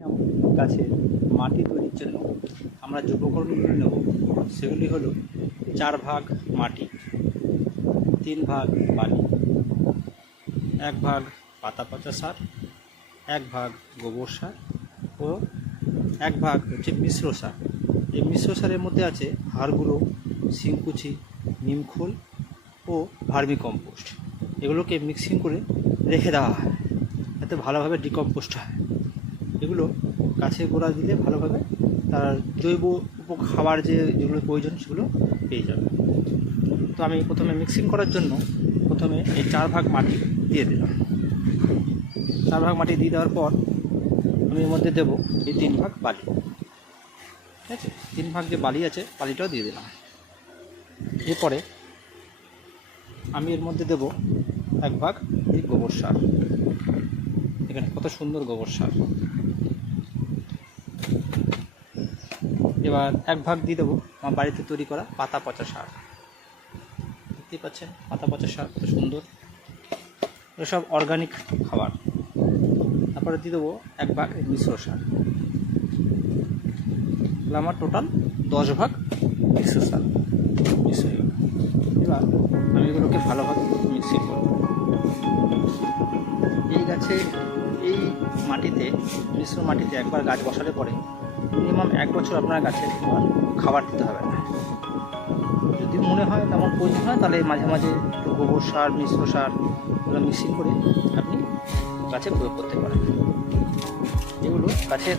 গাছে মাটি তৈরির জন্য আমরা যে উপকরণগুলো নেব সেগুলি হলো 4 ভাগ মাটি, 3 ভাগ বালি, 1 ভাগ পাতা পচা সার, 1 ভাগ গোবর সার ও 1 ভাগ হচ্ছে মিশ্র সার। এই মিশ্র সারের মধ্যে আছে হাড় গুঁড়ো, শিংকুচি, নিমখোল ও ভার্মি কম্পোস্ট। এগুলোকে মিক্সিং করে রেখে দেওয়া হয় যাতে ভালোভাবে ডিকম্পোস্ট হয়। এগুলো গাছের গোড়া দিলে ভালোভাবে তার জৈব খাবার যেগুলো প্রয়োজন সেগুলো পেয়ে যাবে। তো আমি প্রথমে মিক্সিং করার জন্য এই 4 ভাগ মাটি দিয়ে দিলাম। 4 ভাগ মাটি দিয়ে দেওয়ার পর আমি এর মধ্যে দেবো এই 3 ভাগ বালি। ঠিক আছে, 3 ভাগ যে বালি আছে বালিটাও দিয়ে দিলাম। এরপরে আমি এর মধ্যে দেবো 1 ভাগ এই গোবর সার। এখানে কত সুন্দর গোবর সার। এবার 1 ভাগ দিয়ে দেবো আমার বাড়িতে তৈরি করা পাতা পচা সার। দেখতেই পাচ্ছেন পাতা পচা সার কত সুন্দর, এসব অর্গানিক খাবার। তারপরে দিয়ে দেবো 1 ভাগ মিশ্র সার। তাহলে আমার টোটাল 10 ভাগ মিশ্র সার মিক্স হয়ে গেল। এবার আমি এগুলোকে ভালোভাবে মিক্সিং করব। এই গাছে এই মাটিতে মিশ্র মাটিতে একবার গাছ বসালে পরে মিনিমাম 1 বছর আপনার গাছে খাবার দিতে হবে না। যদি মনে হয় তেমন প্রয়োজন হয় তাহলে মাঝে মাঝে একটু গোবর সার, মিশ্র সার এগুলো মিক্সিং করে আপনি গাছে প্রয়োগ করতে পারেন। এগুলো গাছের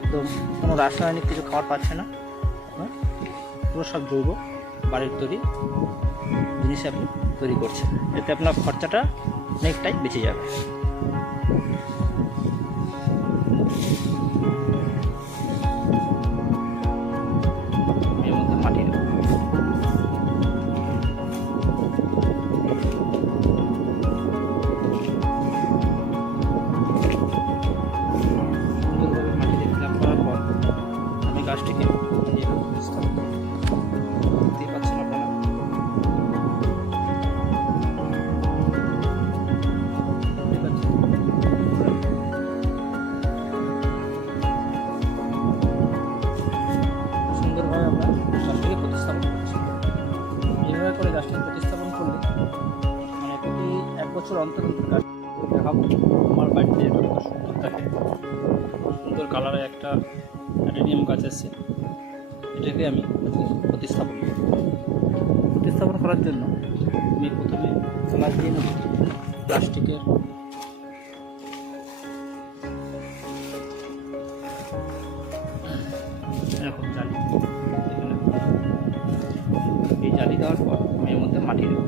একদম কোনো রাসায়নিক কিছু খাবার পাচ্ছে না, আপনার পুরো সব জৈব বাড়ির তৈরি জিনিস আপনি তৈরি করছেন। এতে আপনার খরচাটা অনেকটাই বেঁচে যাবে। এর মধ্যে মাটি দেব। সুন্দরভাবে মাটিতে ফিল করার পর আমি গাছটিকে দেখতেই পাচ্ছেন আপনারা। সুন্দরভাবে আমরা গাছটিকে প্রতিস্থাপন করছি। এইভাবে করে গাছটিকে প্রতিস্থাপন করলে মানে প্রতি 1 বছর অন্তর গাছ দেখাবো আমার বাড়িতে কত সুন্দর থাকে। সুন্দর কালারের একটা অ্যাডেনিয়াম গাছ এসছে, এটাকে আমি প্রতিস্থাপন করার জন্য আমি প্রথমে কালার দিয়ে নেব প্লাস্টিকের এরকম জালি। এই জালি দেওয়ার পর আমি এর মধ্যে মাটি দেবো।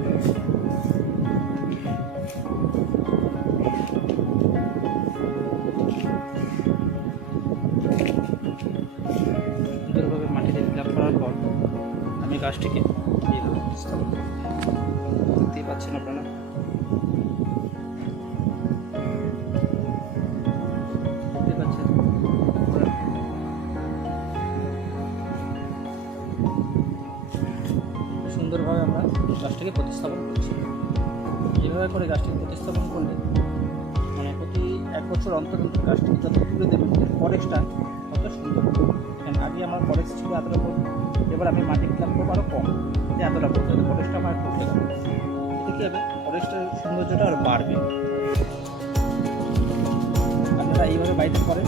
সুন্দরভাবে মাটিতে ফিল করার পর আমি গাছটিকে এইভাবে স্থাপন করব। দেখতেই পাচ্ছেন আপনারা। দেখতে পাচ্ছেন সুন্দরভাবে আমরা গাছটিকে প্রতিস্থাপন করছি। এইভাবে করে গাছটিকে প্রতিস্থাপন করলে মানে প্রতি 1 বছর অন্তর গাছটিকে যত তুলে দেবেন ফরেস্টটা কত সুন্দর। আগে আমার ফরেস্ট ছিল এতটা করবো, এবার আমি মাটি ফিল করবো আরও কম, এতটা করবো যাতে ফরেস্টটা আমার একটু উঠে যাবে। এতে কী হবে, ফরেস্টের সৌন্দর্যটা আরও বাড়বে। আপনারা এইভাবে বাড়িতে করেন।